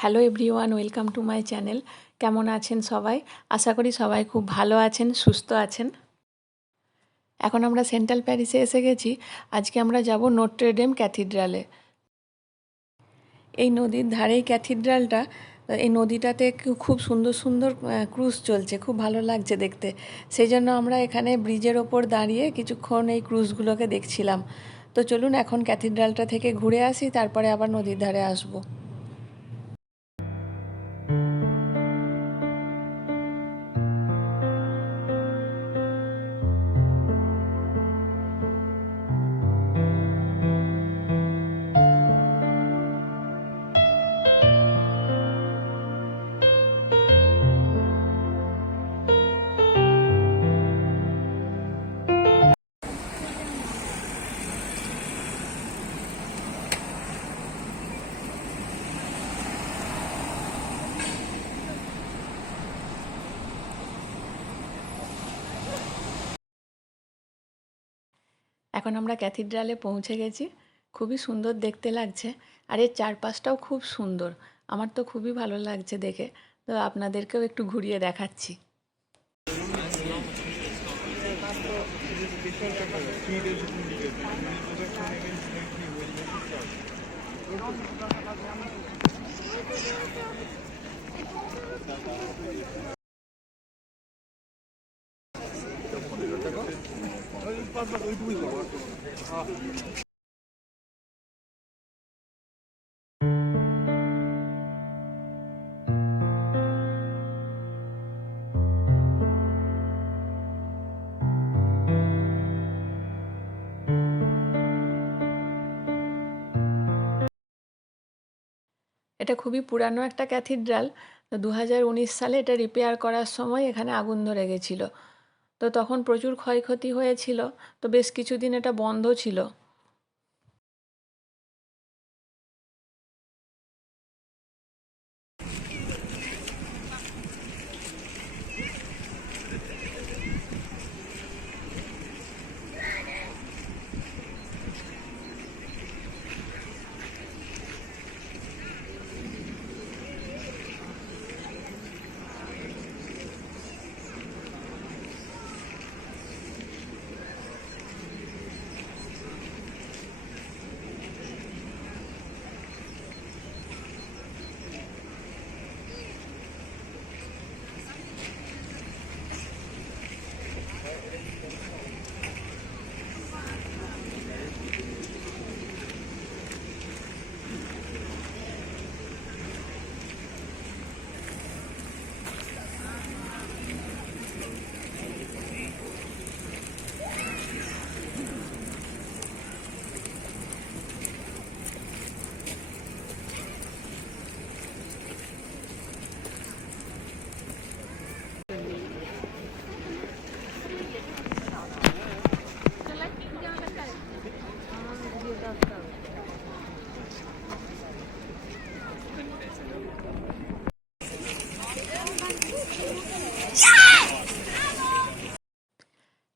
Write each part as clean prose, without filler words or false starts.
Hello everyone, welcome to my channel. কেমন আছেন সবাই? আশা করি সবাই খুব ভালো আছেন, সুস্থ আছেন। এখন আমরা সেন্ট্রাল প্যারিসে এসে গেছি। আজকে আমরা যাব নোট্রে ডেম ক্যাথিড্রালে। এই নদীর ধারেই ক্যাথিড্রালটা। এই নদীটাতে খুব সুন্দর সুন্দর ক্রুজ চলছে, খুব ভালো লাগছে দেখতে। সেই জন্য আমরা এখানে ব্রিজের ওপর দাঁড়িয়ে কিছুক্ষণ এই ক্রুজগুলোকে দেখছিলাম। তো চলুন এখন ক্যাথিড্রালটা থেকে ঘুরে আসি, তারপরে আবার নদীর ধারে আসবো। এখন আমরা ক্যাথিড্রালে পৌঁছে গেছি। খুবই সুন্দর দেখতে লাগছে, আর এর চারপাশটাও খুব সুন্দর। আমার তো খুবই ভালো লাগছে দেখে। তো আপনাদেরকেও একটু ঘুরিয়ে দেখাচ্ছি। এটা খুবই পুরানো একটা ক্যাথিড্রাল। তো 2019 সালে এটা রিপেয়ার করার সময় এখানে আগুন ধরে গেছিলো। তো তখন প্রচুর ক্ষয়ক্ষতি হয়েছিল। তো বেশ কিছুদিন এটা বন্ধ ছিল।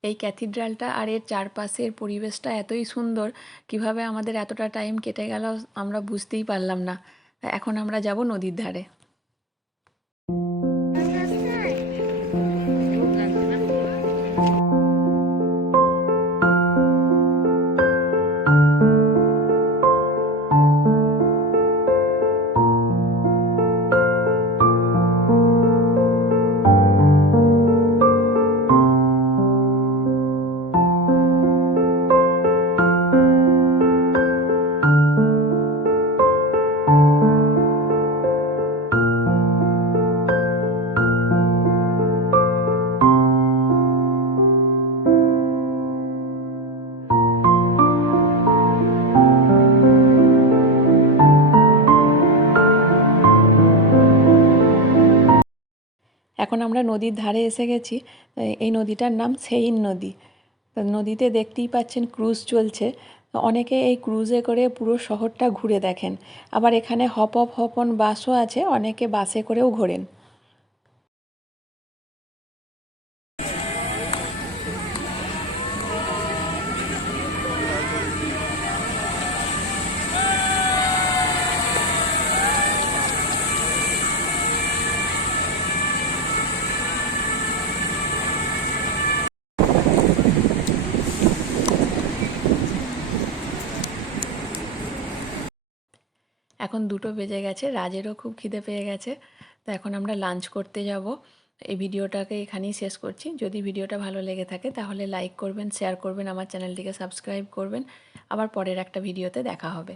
এই ক্যাথিড্রালটা আর এর চারপাশের পরিবেশটা এতই সুন্দর, কিভাবে আমাদের এতটা টাইম কেটে গেল আমরা বুঝতেই পারলাম না। এখন আমরা যাব নদীর ধারে। এখন আমরা নদীর ধারে এসে গেছি। এই নদীটার নাম সেইন নদী। নদীতে দেখতেই পাচ্ছেন ক্রুজ চলছে। অনেকে এই ক্রুজে করে পুরো শহরটা ঘুরে দেখেন। আবার এখানে হপ অফ হপন বাসও আছে, অনেকে বাসে করেও ঘোরেন। এখন 2টো বেজে গেছে, রাজেরও খুব খিদে পেয়ে গেছে। তো এখন আমরা লাঞ্চ করতে যাব। এই ভিডিওটাকে এখানেই শেষ করছি। যদি ভিডিওটা ভালো লেগে থাকে তাহলে লাইক করবেন, শেয়ার করবেন, আমার চ্যানেলটিকে সাবস্ক্রাইব করবেন। আবার পরের একটা ভিডিওতে দেখা হবে।